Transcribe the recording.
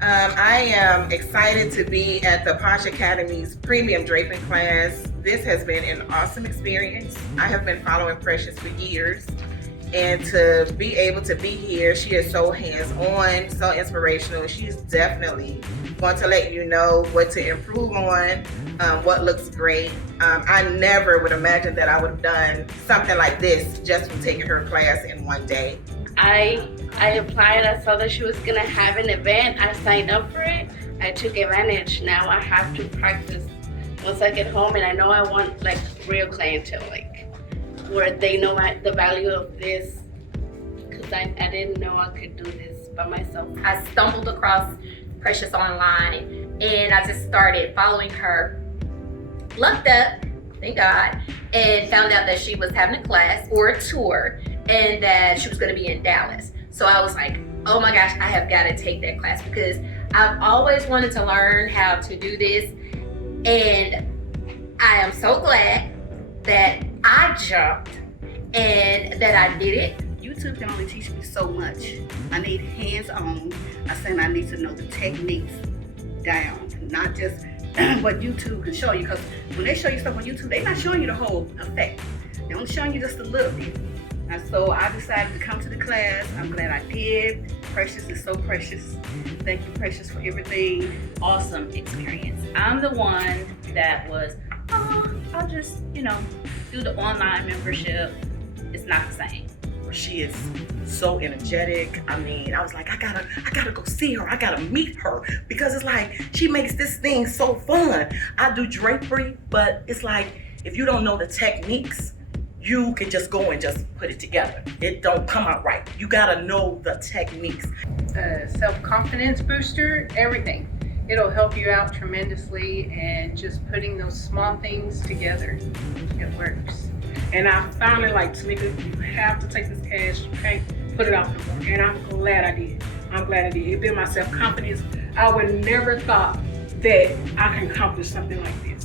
I am excited to be at the Posh Academy's premium draping class. This has been an awesome experience. I have been following Precious for years, and to be able to be here, she is so hands-on, so inspirational. She's definitely going to let you know what to improve on, what looks great. I never would imagine that I would have done something like this just from taking her class in one day. I applied. I saw that she was gonna have an event. I signed up for it. I took advantage. Now I have to practice once I get home, and I know I want like real clientele, like where they know the value of this, because I didn't know I could do this by myself. I stumbled across Precious online, and I just started following her. Looked up, thank God, and found out that she was having a class or a tour, and that she was going to be in Dallas. So I was like, oh my gosh, I have got to take that class, because I've always wanted to learn how to do this, and I am so glad that I jumped and that I did it. YouTube can only teach me so much. I need hands-on. I said I need to know the techniques down, not just what YouTube can show you, because when they show you stuff on YouTube, they're not showing you the whole effect. They're only showing you just a little bit. And so I decided to come to the class. I'm glad I did. Precious is so precious. Thank you, Precious, for everything. Awesome experience. I'm the one that was, I'll just, do the online membership. It's not the same. She is so energetic. I mean, I was like, I gotta go see her. I gotta meet her, because it's like she makes this thing so fun. I do drapery, but it's like if you don't know the techniques, you can just go and just put it together. It don't come out right. You gotta know the techniques. Self-confidence booster, everything. It'll help you out tremendously, and just putting those small things together, it works. And I finally like, Tamika, you have to take this class. You can't put it off the board. And I'm glad I did. It built my self-confidence. I would never thought that I can accomplish something like this.